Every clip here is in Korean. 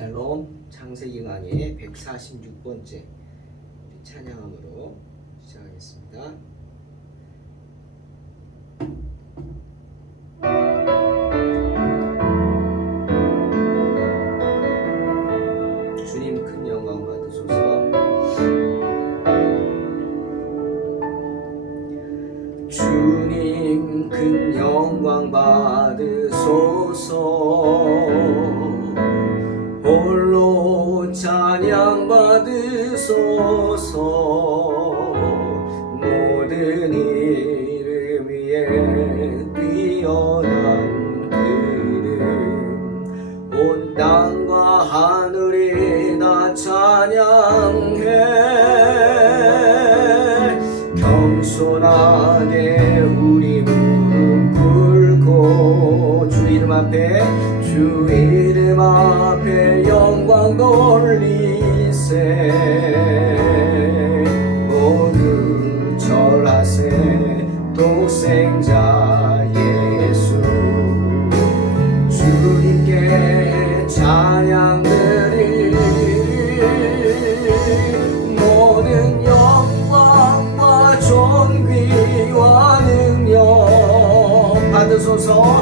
샬롬 창세기 강의 146번째 찬양함으로 시작하겠습니다. 주님 큰 영광 받으소서. 주님 큰 영광 받으소서. 홀로 찬양 받으소서. 모든 이름 위에 뛰어난 그름, 온 땅과 하늘이 다 찬양해. 겸손하게 우리 무릎 꿇고 주 이름 앞에 영광 돌리세. 모두 절하세. 독생자 예수 주님께 찬양 드리리. 모든 영광과 존귀와 능력 받으소서.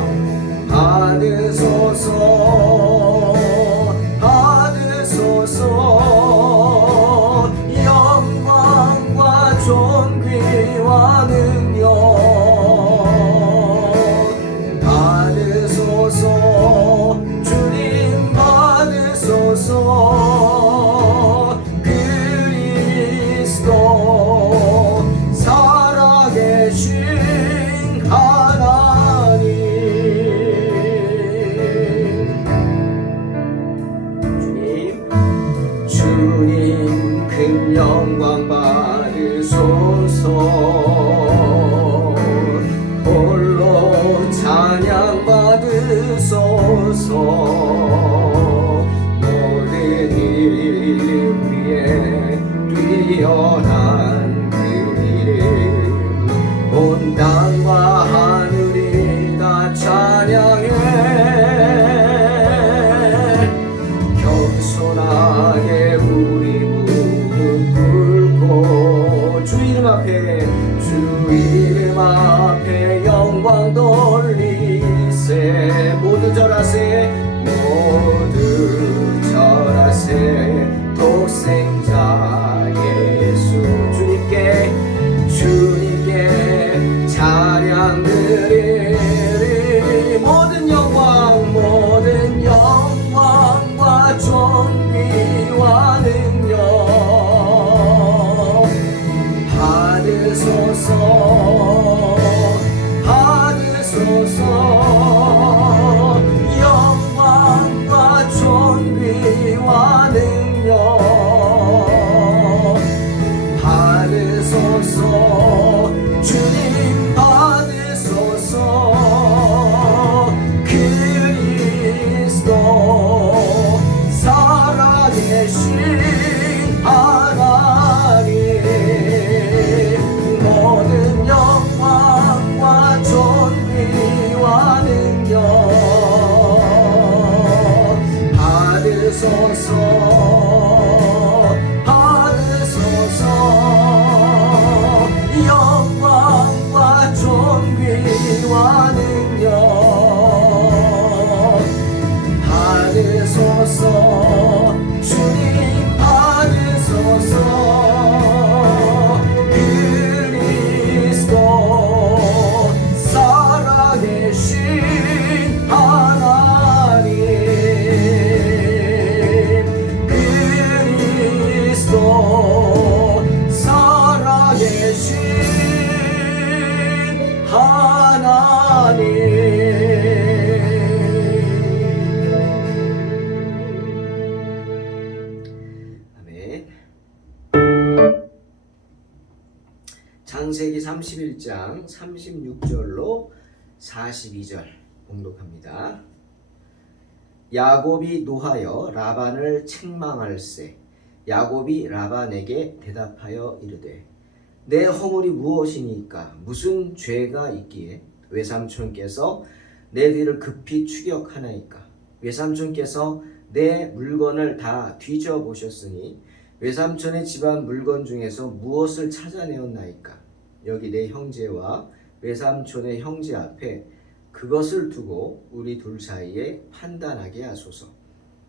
영광과 존귀와 능력 받으소서. 주님 받으소서. 그리스도 살아계신 주님 큰 영광 받으소서. 홀로 찬양 받으소서. 모든 이름 위에 뛰어난 그 이름, 온 땅과 하늘이 다 찬양해. 겸손하게 우리 무릎 꿇고 주 이름 앞에 영광 돌리세. 모두 절하세. 모두 절하세. 독생자 예수 주님께 찬양 드리리. 모든 영광과 존귀와 능력 받으소서. 영광과 존귀와 능력 받으소서. 주님 받으소서. 그리스도 살아계신 하나님, 모든 영광과 존귀와 능력 받으소서. 영광과 존귀와 능력 받으소서. 주님 받으소서. 그리스도 살아계신 하나님, 그리스도 살아계신 하나님. 창세기 31장 36절로 42절 봉독합니다. 야곱이 노하여 라반을 책망할세. 야곱이 라반에게 대답하여 이르되 내 허물이 무엇이니까? 무슨 죄가 있기에 외삼촌께서 내 뒤를 급히 추격하나이까? 외삼촌께서 내 물건을 다 뒤져보셨으니 외삼촌의 집안 물건 중에서 무엇을 찾아내었나이까? 여기 내 형제와 외삼촌의 형제 앞에 그것을 두고 우리 둘 사이에 판단하게 하소서.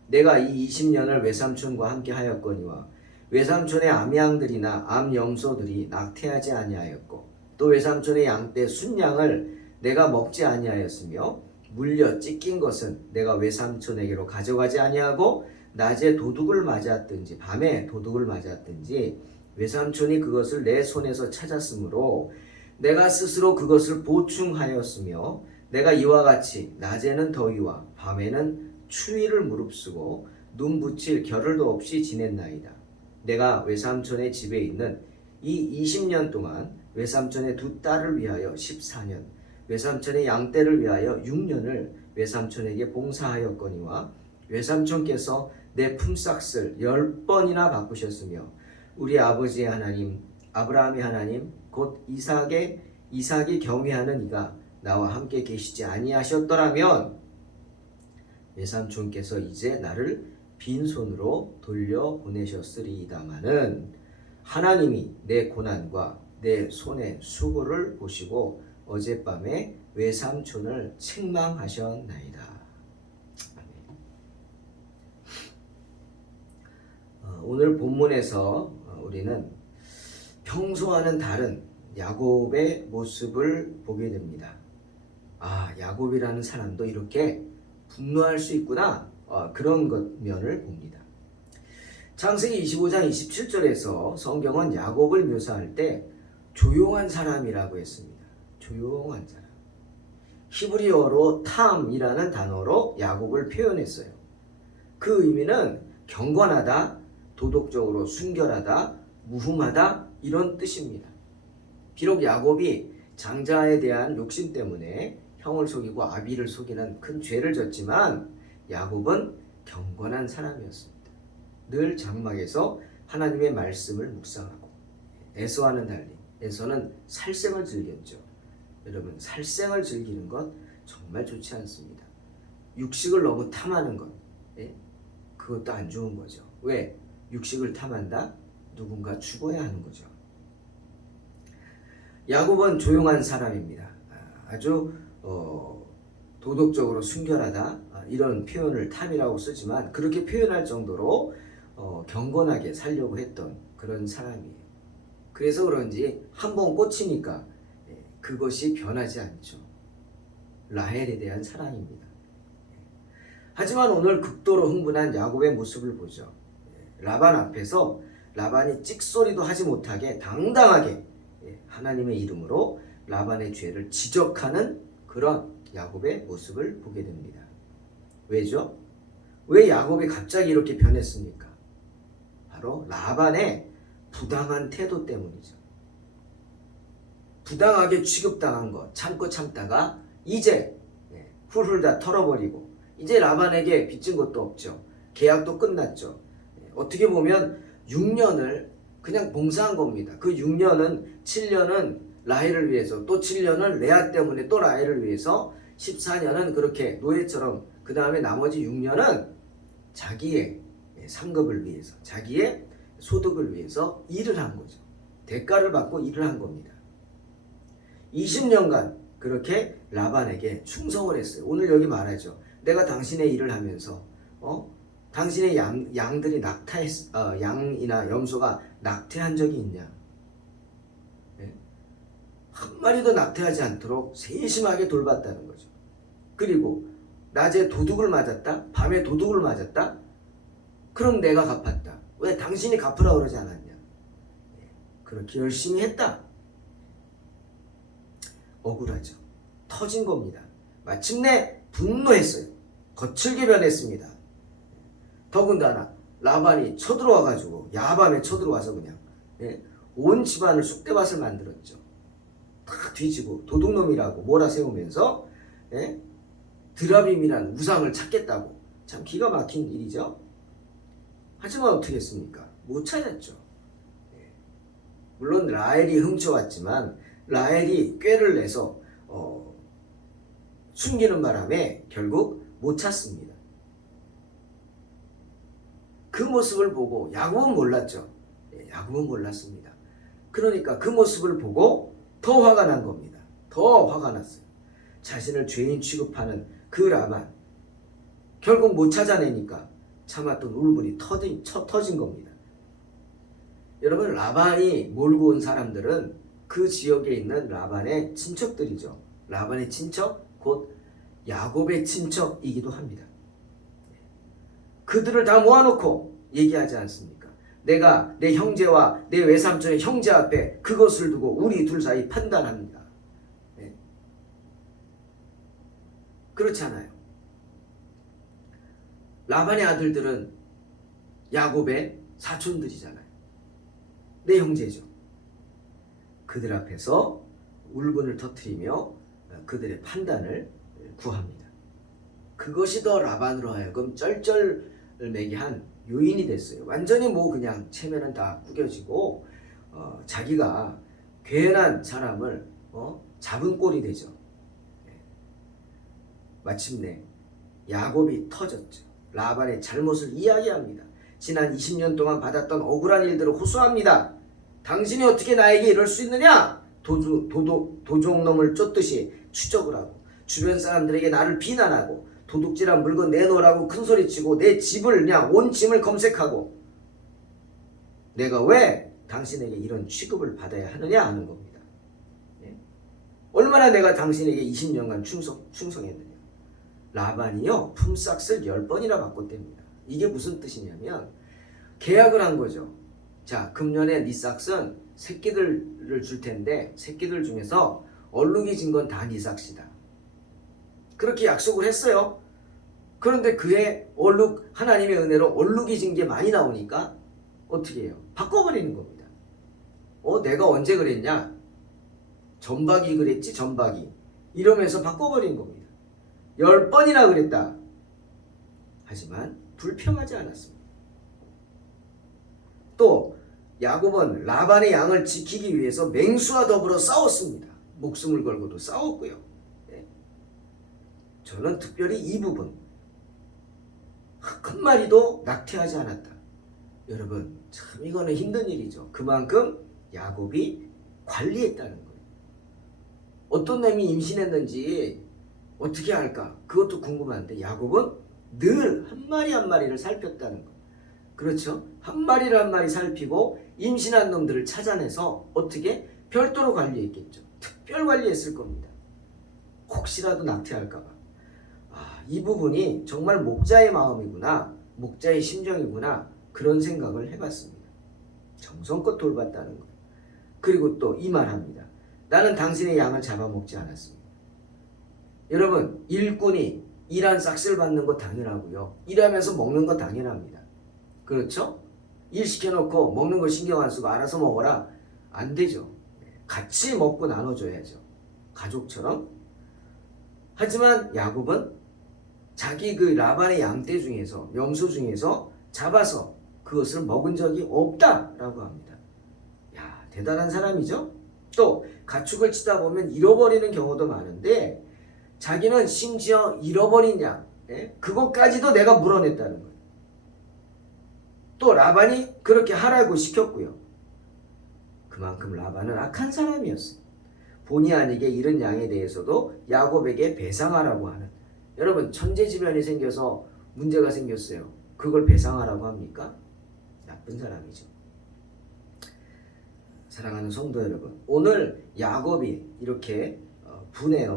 내가 이 20년을 외삼촌과 함께 하였거니와 외삼촌의 암양들이나 암염소들이 낙태하지 아니하였고 또 외삼촌의 양떼 순양을 내가 먹지 아니하였으며 물려 찢긴 것은 내가 외삼촌에게로 가져가지 아니하고 낮에 도둑을 맞았든지 밤에 도둑을 맞았든지 외삼촌이 그것을 내 손에서 찾았으므로 내가 스스로 그것을 보충하였으며 내가 이와 같이 낮에는 더위와 밤에는 추위를 무릅쓰고 눈 붙일 겨를도 없이 지냈나이다. 내가 외삼촌의 집에 있는 이 20년 동안 외삼촌의 두 딸을 위하여 14년, 외삼촌의 양떼를 위하여 6년을 외삼촌에게 봉사하였거니와 외삼촌께서 내 품삯을 10번이나 바꾸셨으며 우리 아버지의 하나님 아브라함의 하나님 곧 이삭이 경외하는 이가 나와 함께 계시지 아니하셨더라면 외삼촌께서 이제 나를 빈손으로 돌려보내셨으리이다마는 하나님이 내 고난과 내 손의 수고를 보시고 어젯밤에 외삼촌을 책망하셨나이다. 오늘 본문에서 우리는 평소와는 다른 야곱의 모습을 보게 됩니다. 아, 야곱이라는 사람도 이렇게 분노할 수 있구나. 그런 면을 봅니다. 창세기 25장 27절에서 성경은 야곱을 묘사할 때 조용한 사람이라고 했습니다. 조용한 사람. 히브리어로 탐이라는 단어로 야곱을 표현했어요. 그 의미는 경건하다, 도덕적으로 순결하다, 무흠하다 이런 뜻입니다. 비록 야곱이 장자에 대한 욕심 때문에 형을 속이고 아비를 속이는 큰 죄를 졌지만 야곱은 경건한 사람이었습니다. 늘 장막에서 하나님의 말씀을 묵상하고 에서와는 달리 에서는 살생을 즐겼죠. 여러분 살생을 즐기는 것 정말 좋지 않습니다. 육식을 너무 탐하는 것 그것도 안 좋은 거죠. 왜? 육식을 탐한다? 누군가 죽어야 하는 거죠. 야곱은 조용한 사람입니다. 아주 도덕적으로 순결하다 이런 표현을 탐이라고 쓰지만 그렇게 표현할 정도로 경건하게 살려고 했던 그런 사람이에요. 그래서 그런지 한번 꽂히니까 그것이 변하지 않죠. 라헬에 대한 사랑입니다. 하지만 오늘 극도로 흥분한 야곱의 모습을 보죠. 라반 앞에서 라반이 찍소리도 하지 못하게 당당하게 하나님의 이름으로 라반의 죄를 지적하는 그런 야곱의 모습을 보게 됩니다. 왜죠? 왜 야곱이 갑자기 이렇게 변했습니까? 바로 라반의 부당한 태도 때문이죠. 부당하게 취급당한 것 참고 참다가 이제 훌훌 다 털어버리고 이제 라반에게 빚진 것도 없죠. 계약도 끝났죠. 어떻게 보면 6년을 그냥 봉사한 겁니다. 그 6년은 7년은 라헬을 위해서 또 7년은 레아 때문에 또 라헬을 위해서 14년은 그렇게 노예처럼 그 다음에 나머지 6년은 자기의 상급을 위해서 자기의 소득을 위해서 일을 한 거죠. 대가를 받고 일을 한 겁니다. 20년간 그렇게 라반에게 충성을 했어요. 오늘 여기 말하죠. 내가 당신의 일을 하면서 당신의 양들이 양이나 염소가 낙태한 적이 있냐? 한 마리도 낙태하지 않도록 세심하게 돌봤다는 거죠. 그리고 낮에 도둑을 맞았다? 밤에 도둑을 맞았다? 그럼 내가 갚았다. 왜 당신이 갚으라 그러지 않았냐? 그렇게 열심히 했다. 억울하죠. 터진 겁니다. 마침내 분노했어요. 거칠게 변했습니다. 더군다나 라반이 쳐들어와가지고 야밤에 쳐들어와서 그냥 온 집안을 쑥대밭을 만들었죠. 다 뒤지고 도둑놈이라고 몰아세우면서 드라빔이라는 우상을 찾겠다고. 참 기가 막힌 일이죠. 하지만 어떻게 했습니까? 못 찾았죠. 물론 라헬이 훔쳐왔지만 라헬이 꾀를 내서 숨기는 바람에 결국 못 찾습니다. 그 모습을 보고 야곱은 몰랐죠. 야곱은 몰랐습니다. 그러니까 그 모습을 보고 더 화가 난 겁니다. 더 화가 났어요. 자신을 죄인 취급하는 그 라반, 결국 못 찾아내니까 참았던 울분이 터진 겁니다. 여러분, 라반이 몰고 온 사람들은 그 지역에 있는 라반의 친척들이죠. 라반의 친척, 곧 야곱의 친척이기도 합니다. 그들을 다 모아놓고 얘기하지 않습니까? 내가 내 형제와 내 외삼촌의 형제 앞에 그것을 두고 우리 둘 사이 판단합니다. 네. 그렇지 않아요. 라반의 아들들은 야곱의 사촌들이잖아요. 내 형제죠. 그들 앞에서 울분을 터뜨리며 그들의 판단을 구합니다. 그것이 더 라반으로 하여금 쩔쩔매게 한 요인이 됐어요. 완전히 뭐 그냥 체면은 다 구겨지고 자기가 괜한 사람을 잡은 꼴이 되죠. 마침내 야곱이 터졌죠. 라반의 잘못을 이야기합니다. 지난 20년 동안 받았던 억울한 일들을 호소합니다. 당신이 어떻게 나에게 이럴 수 있느냐? 도둑놈을 쫓듯이 추적을 하고 주변 사람들에게 나를 비난하고 도둑질한 물건 내놓으라고 큰소리치고 내 집을 그냥 온 짐을 검색하고 내가 왜 당신에게 이런 취급을 받아야 하느냐 하는 겁니다. 얼마나 내가 당신에게 20년간 충성했느냐. 라반이요 품삯을 10번이나 바꿨답니다. 이게 무슨 뜻이냐면 계약을 한 거죠. 자, 금년에 네 싹은 새끼들을 줄 텐데 새끼들 중에서 얼룩이 진 건 다 네 싹이다. 그렇게 약속을 했어요. 그런데 그의 하나님의 은혜로 얼룩이 진 게 많이 나오니까 어떻게 해요? 바꿔버리는 겁니다. 내가 언제 그랬냐? 전박이 그랬지, 전박이. 이러면서 바꿔버린 겁니다. 10번이나 그랬다. 하지만 불평하지 않았습니다. 또 야곱은 라반의 양을 지키기 위해서 맹수와 더불어 싸웠습니다. 목숨을 걸고도 싸웠고요. 저는 특별히 이 부분, 한 마리도 낙태하지 않았다. 여러분, 참 이거는 힘든 일이죠. 그만큼 야곱이 관리했다는 거예요. 어떤 놈이 임신했는지 어떻게 할까? 그것도 궁금한데 야곱은 늘 한 마리 한 마리를 살폈다는 거. 그렇죠? 한 마리를 한 마리 살피고 임신한 놈들을 찾아내서 어떻게 별도로 관리했겠죠. 특별 관리했을 겁니다. 혹시라도 낙태할까 봐. 이 부분이 정말 목자의 마음이구나, 목자의 심정이구나, 그런 생각을 해봤습니다. 정성껏 돌봤다는 것. 그리고 또 이 말합니다. 나는 당신의 양을 잡아먹지 않았습니다. 여러분, 일꾼이 일한 싹쓸 받는 거 당연하고요. 일하면서 먹는 거 당연합니다. 그렇죠? 일 시켜놓고 먹는 거 신경 안 쓰고 알아서 먹어라. 안 되죠. 같이 먹고 나눠줘야죠. 가족처럼. 하지만 야곱은 자기 그 라반의 양떼 중에서, 염소 중에서 잡아서 그것을 먹은 적이 없다라고 합니다. 야, 대단한 사람이죠? 또 가축을 치다 보면 잃어버리는 경우도 많은데 자기는 심지어 잃어버린 양, 그것까지도 내가 물어냈다는 거예요. 또 라반이 그렇게 하라고 시켰고요. 그만큼 라반은 악한 사람이었어요. 본의 아니게 잃은 양에 대해서도 야곱에게 배상하라고 하는, 여러분, 천재지변이 생겨서 문제가 생겼어요. 그걸 배상하라고 합니까? 나쁜 사람이죠. 사랑하는 성도 여러분, 오늘 야곱이 이렇게 분에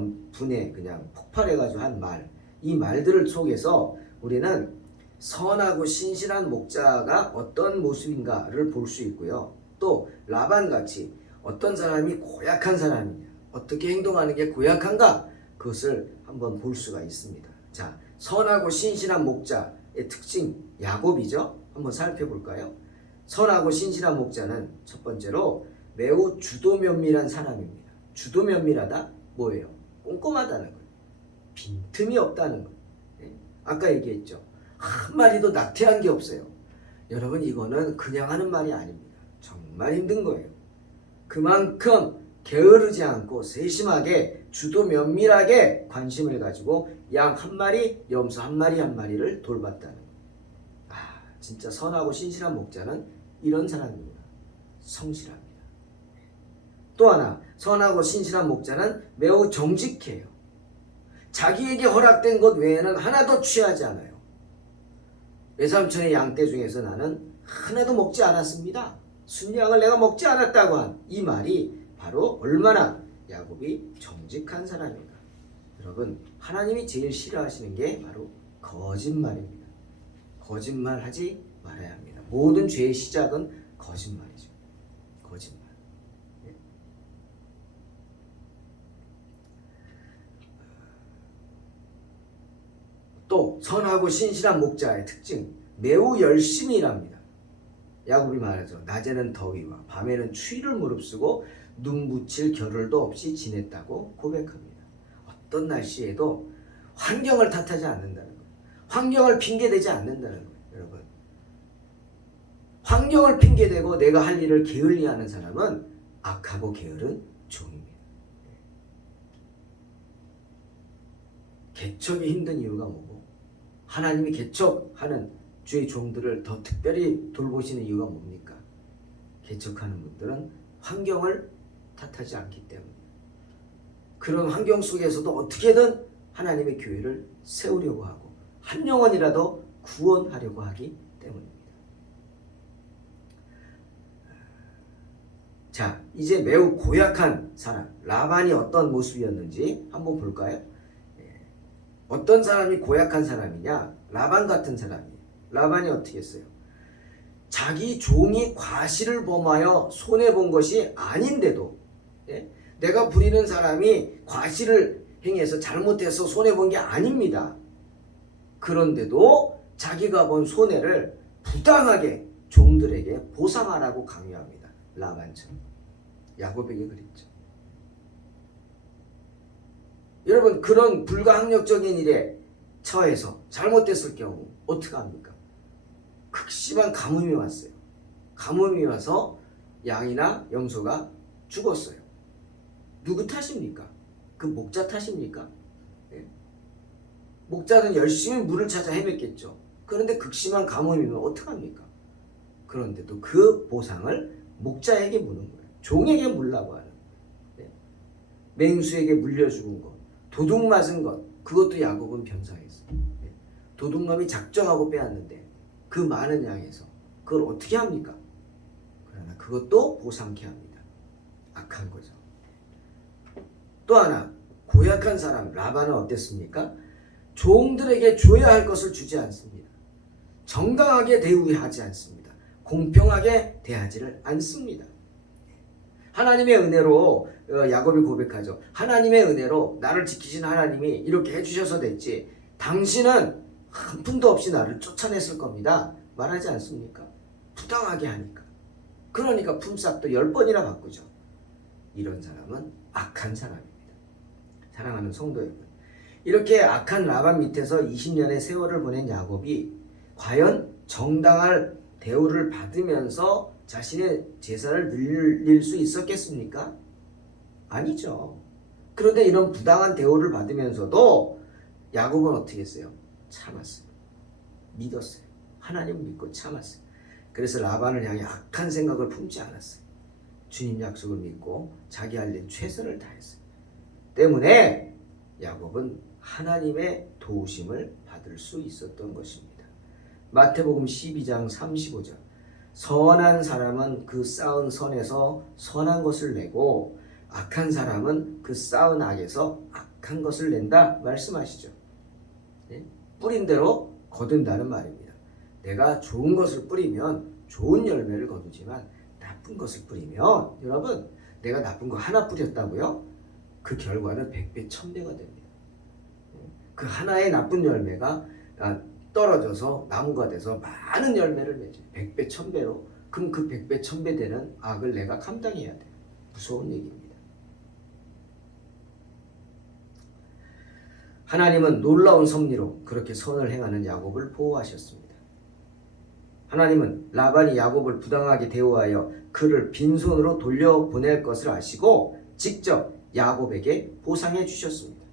그냥 폭발해가지고 한 말, 이 말들을 속에서 우리는 선하고 신실한 목자가 어떤 모습인가를 볼 수 있고요. 또 라반같이 어떤 사람이 고약한 사람이냐, 어떻게 행동하는 게 고약한가, 그것을 한번 볼 수가 있습니다. 자, 선하고 신실한 목자의 특징, 야곱이죠. 한번 살펴볼까요? 선하고 신실한 목자는 첫 번째로 매우 주도면밀한 사람입니다. 주도면밀하다? 뭐예요? 꼼꼼하다는 거예요. 빈틈이 없다는 거예요. 아까 얘기했죠. 한 마리도 낙태한 게 없어요. 여러분, 이거는 그냥 하는 말이 아닙니다. 정말 힘든 거예요. 그만큼 게으르지 않고 세심하게 주도 면밀하게 관심을 가지고 양 한 마리, 염소 한 마리 한 마리를 돌봤다는 거예요. 진짜 선하고 신실한 목자는 이런 사람입니다. 성실합니다. 또 하나, 선하고 신실한 목자는 매우 정직해요. 자기에게 허락된 것 외에는 하나도 취하지 않아요. 외삼촌의 양떼 중에서 나는 하나도 먹지 않았습니다. 순양을 내가 먹지 않았다고 한 이 말이 바로 얼마나 야곱이 정직한 사람인가. 여러분, 하나님이 제일 싫어하시는 게 바로 거짓말입니다. 거짓말하지 말아야 합니다. 모든 죄의 시작은 거짓말이죠. 거짓말. 또 선하고 신실한 목자의 특징, 매우 열심히 일합니다. 야곱이 말하죠. 낮에는 더위와 밤에는 추위를 무릅쓰고 눈 붙일 겨를도 없이 지냈다고 고백합니다. 어떤 날씨에도 환경을 탓하지 않는다는 거예요. 환경을 핑계대지 않는다는 거예요. 여러분, 환경을 핑계대고 내가 할 일을 게을리하는 사람은 악하고 게으른 종입니다. 개척이 힘든 이유가 뭐고, 하나님이 개척하는 주의 종들을 더 특별히 돌보시는 이유가 뭡니까? 개척하는 분들은 환경을 탓하지 않기 때문에, 그런 환경 속에서도 어떻게든 하나님의 교회를 세우려고 하고 한 영혼이라도 구원하려고 하기 때문입니다. 자, 이제 매우 고약한 사람 라반이 어떤 모습이었는지 한번 볼까요? 어떤 사람이 고약한 사람이냐? 라반 같은 사람이에요. 라반이 어떻게 했어요? 자기 종이 과실을 범하여 손해본 것이 아닌데도, 내가 부리는 사람이 과실을 행해서 잘못해서 손해본 게 아닙니다. 그런데도 자기가 본 손해를 부당하게 종들에게 보상하라고 강요합니다. 라반처럼. 야곱에게 그랬죠. 여러분, 그런 불가항력적인 일에 처해서 잘못됐을 경우 어떻게 합니까? 극심한 가뭄이 왔어요. 가뭄이 와서 양이나 염소가 죽었어요. 누구 탓입니까? 그 목자 탓입니까? 네. 목자는 열심히 물을 찾아 헤맸겠죠. 그런데 극심한 가뭄이면 어떡합니까? 그런데도 그 보상을 목자에게 묻는 거예요. 종에게 물라고 하는. 네. 맹수에게 물려 죽은 것, 도둑 맞은 것, 그것도 야곱은 변상했어요. 네. 도둑놈이 작정하고 빼앗는데 그 많은 양에서 그걸 어떻게 합니까? 그러나 그것도 보상케 합니다. 악한 거죠. 또 하나, 고약한 사람 라반은 어땠습니까? 종들에게 줘야 할 것을 주지 않습니다. 정당하게 대우하지 않습니다. 공평하게 대하지를 않습니다. 하나님의 은혜로 야곱이 고백하죠. 하나님의 은혜로 나를 지키신 하나님이 이렇게 해주셔서 됐지, 당신은 한 푼도 없이 나를 쫓아냈을 겁니다. 말하지 않습니까? 부당하게 하니까. 그러니까 품삯도 10번이나 바꾸죠. 이런 사람은 악한 사람입니다. 사랑하는 성도 여러분, 이렇게 악한 라반 밑에서 20년의 세월을 보낸 야곱이 과연 정당할 대우를 받으면서 자신의 제사를 늘릴 수 있었겠습니까? 아니죠. 그런데 이런 부당한 대우를 받으면서도 야곱은 어떻게 했어요? 참았어요. 믿었어요. 하나님 믿고 참았어요. 그래서 라반을 향해 악한 생각을 품지 않았어요. 주님 약속을 믿고 자기 할 일 최선을 다했어요. 때문에 야곱은 하나님의 도우심을 받을 수 있었던 것입니다. 마태복음 12장 35절, 선한 사람은 그 쌓은 선에서 선한 것을 내고 악한 사람은 그 쌓은 악에서 악한 것을 낸다 말씀하시죠. 네? 뿌린 대로 거둔다는 말입니다. 내가 좋은 것을 뿌리면 좋은 열매를 거두지만 나쁜 것을 뿌리면, 여러분, 내가 나쁜 거 하나 뿌렸다고요? 그 결과는 100배 1000배가 됩니다. 그 하나의 나쁜 열매가 떨어져서 나무가 돼서 많은 열매를 맺어요. 100배 1000배로. 그럼 그 100배 1000배 되는 악을 내가 감당해야 돼요. 무서운 얘기입니다. 하나님은 놀라운 섭리로 그렇게 선을 행하는 야곱을 보호하셨습니다. 하나님은 라반이 야곱을 부당하게 대우하여 그를 빈손으로 돌려보낼 것을 아시고 직접 야곱에게 보상해 주셨습니다.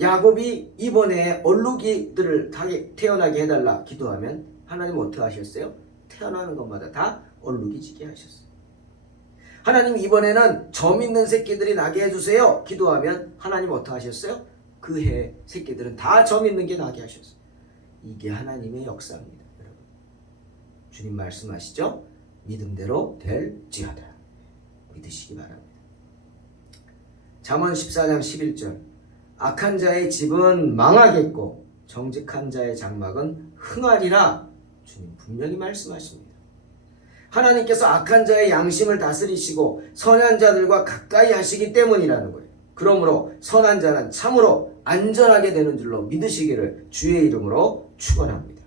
야곱이 이번에 얼룩이들을 태어나게 해달라 기도하면 하나님 어떻게 하셨어요? 태어나는 것마다 다 얼룩이 지게 하셨어요. 하나님 이번에는 점 있는 새끼들이 나게 해주세요 기도하면 하나님 어떻게 하셨어요? 그 해 새끼들은 다 점 있는 게 나게 하셨어요. 이게 하나님의 역사입니다. 여러분, 주님 말씀하시죠? 믿음대로 될지어다. 믿으시기 바랍니다. 잠언 14장 11절 악한 자의 집은 망하겠고 정직한 자의 장막은 흥하리라. 주님 분명히 말씀하십니다. 하나님께서 악한 자의 양심을 다스리시고 선한 자들과 가까이 하시기 때문이라는 거예요. 그러므로 선한 자는 참으로 안전하게 되는 줄로 믿으시기를 주의 이름으로 축원합니다.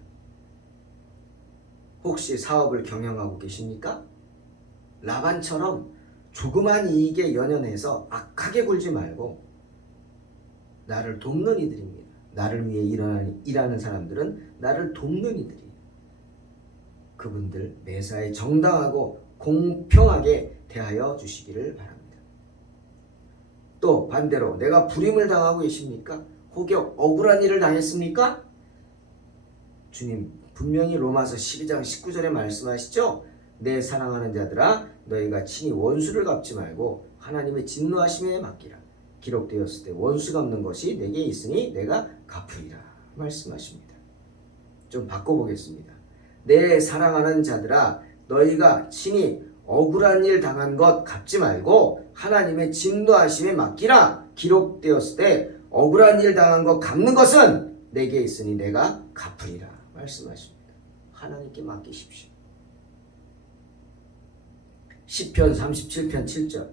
혹시 사업을 경영하고 계십니까? 라반처럼 조그만 이익에 연연해서 악하게 굴지 말고 나를 돕는 이들입니다. 나를 위해 일하는 사람들은 나를 돕는 이들이에요. 그분들 매사에 정당하고 공평하게 대하여 주시기를 바랍니다. 또 반대로 내가 불임을 당하고 계십니까? 혹여 억울한 일을 당했습니까? 주님 분명히 로마서 12장 19절에 말씀하시죠? 내 사랑하는 자들아 너희가 친히 원수를 갚지 말고 하나님의 진노하심에 맡기라. 기록되었을 때 원수 갚는 것이 내게 있으니 내가 갚으리라 말씀하십니다. 좀 바꿔보겠습니다. 내 사랑하는 자들아 너희가 친히 억울한 일 당한 것 갚지 말고 하나님의 진노하심에 맡기라. 기록되었을 때 억울한 일 당한 것 갚는 것은 내게 있으니 내가 갚으리라 말씀하십니다. 하나님께 맡기십시오. 시편 37편 7절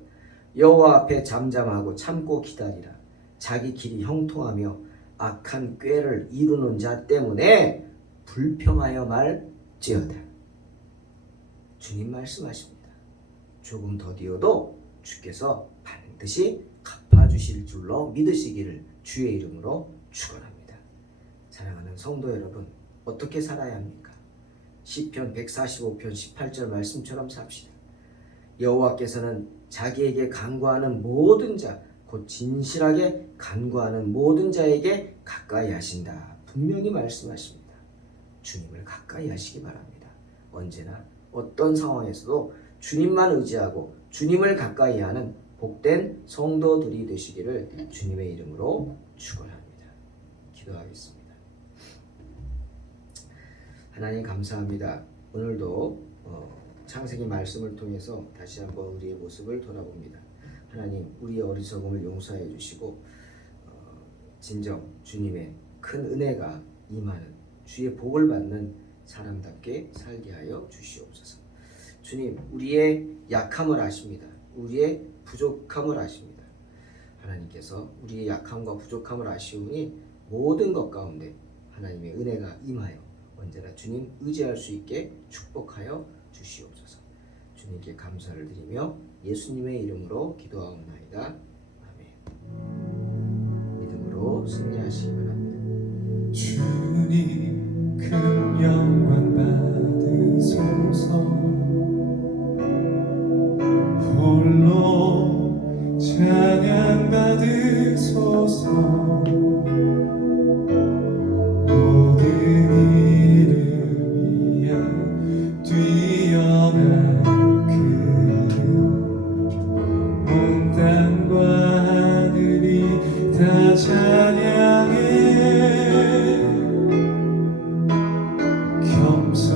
여호와 앞에 잠잠하고 참고 기다리라. 자기 길이 형통하며 악한 꾀를 이루는 자 때문에 불평하여 말지어다. 주님 말씀하십니다. 조금 더디어도 주께서 반드시 갚아주실 줄로 믿으시기를 주의 이름으로 축원합니다. 사랑하는 성도 여러분, 어떻게 살아야 합니까? 시편 145편 18절 말씀처럼 삽시다. 여호와께서는 자기에게 간구하는 모든 자, 곧 진실하게 간구하는 모든 자에게 가까이 하신다. 분명히 말씀하십니다. 주님을 가까이 하시기 바랍니다. 언제나 어떤 상황에서도 주님만 의지하고 주님을 가까이 하는 복된 성도들이 되시기를 주님의 이름으로 축원합니다. 기도하겠습니다. 하나님 감사합니다. 오늘도 창세기 말씀을 통해서 다시 한번 우리의 모습을 돌아봅니다. 하나님 우리의 어리석음을 용서해 주시고 진정 주님의 큰 은혜가 임하는 주의 복을 받는 사람답게 살게 하여 주시옵소서. 주님 우리의 약함을 아십니다. 우리의 부족함을 아십니다. 하나님께서 우리의 약함과 부족함을 아시오니 모든 것 가운데 하나님의 은혜가 임하여 언제나 주님 의지할 수 있게 축복하여 주시옵소서. 주님께 감사를 드리며 예수님의 이름으로 기도하옵나이다. 아멘. 믿음으로 승리하시기 바랍니다. 주님 큰 영광 받으소서. 홀로 찬양 받으소서. 모든 이름 위에 뛰어난 온 땅과 하늘이 다 찬양해.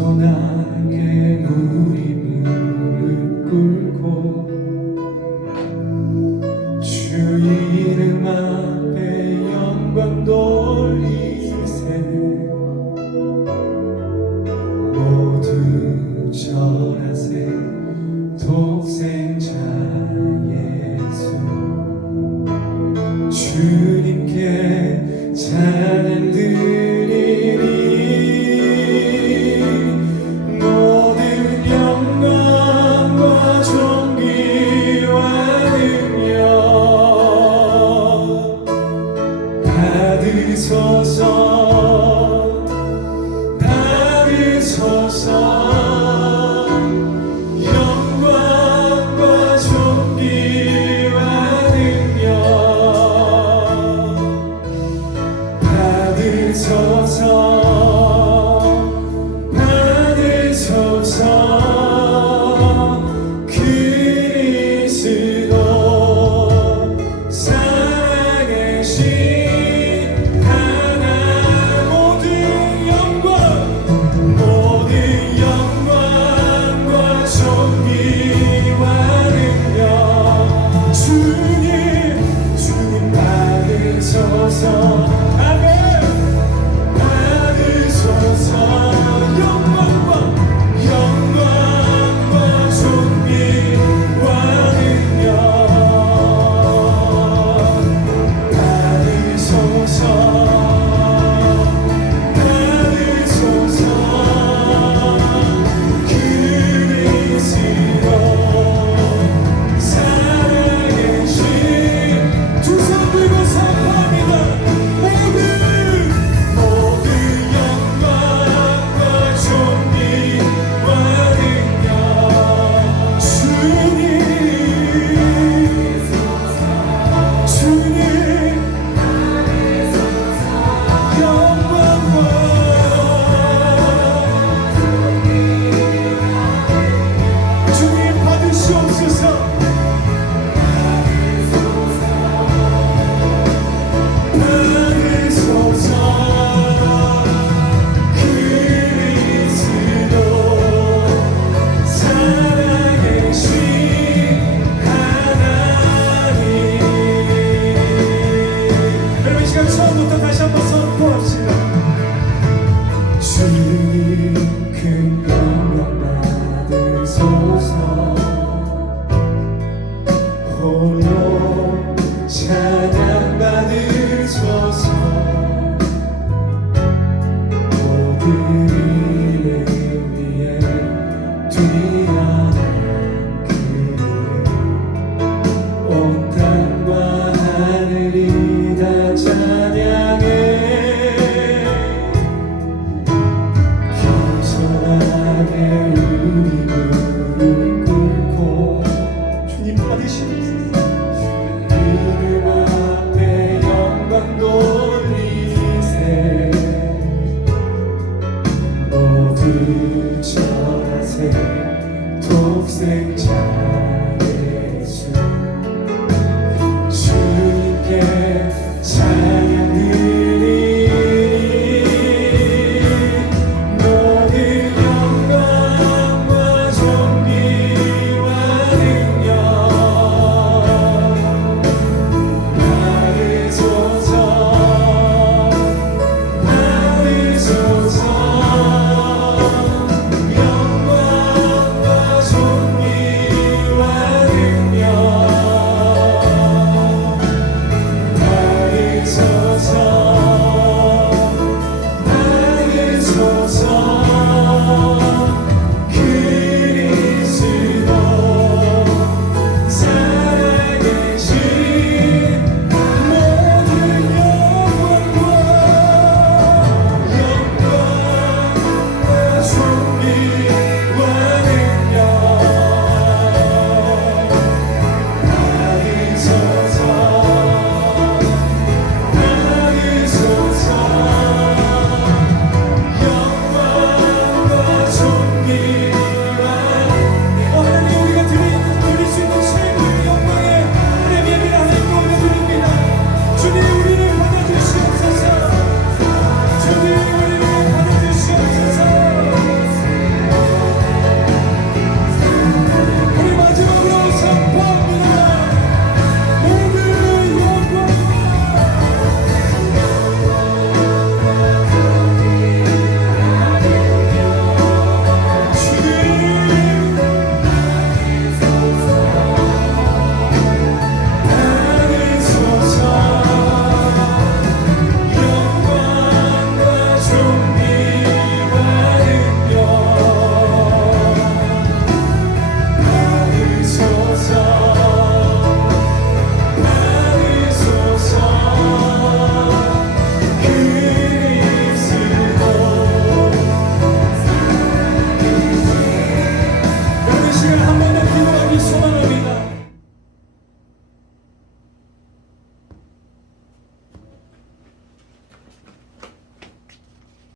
겸손하게 우리 무릎 꿇고 주 이름 앞에 영광 돌리세. 모두 절하세. 독생자 예수 주님께 찬양 드리리. 모든 영광과 존귀와 능력 받으소서. 받으소서. 받으소서 그리스도 살아계신 하나님 모든 영광과 존귀와 능력 주님 받으소서 아멘 받으소서 영광과 존귀와 능력 받으소서 그리스도 살아계신 두 손 들고 선포합니다. 모든 영광과 존귀와 능력 주님 영광과 주님 받으시옵소서 받으소서 그리스도 살아계신 하나님 여러분 이 시간 처음부터 다시 한번 선포합시다 주님 큰 것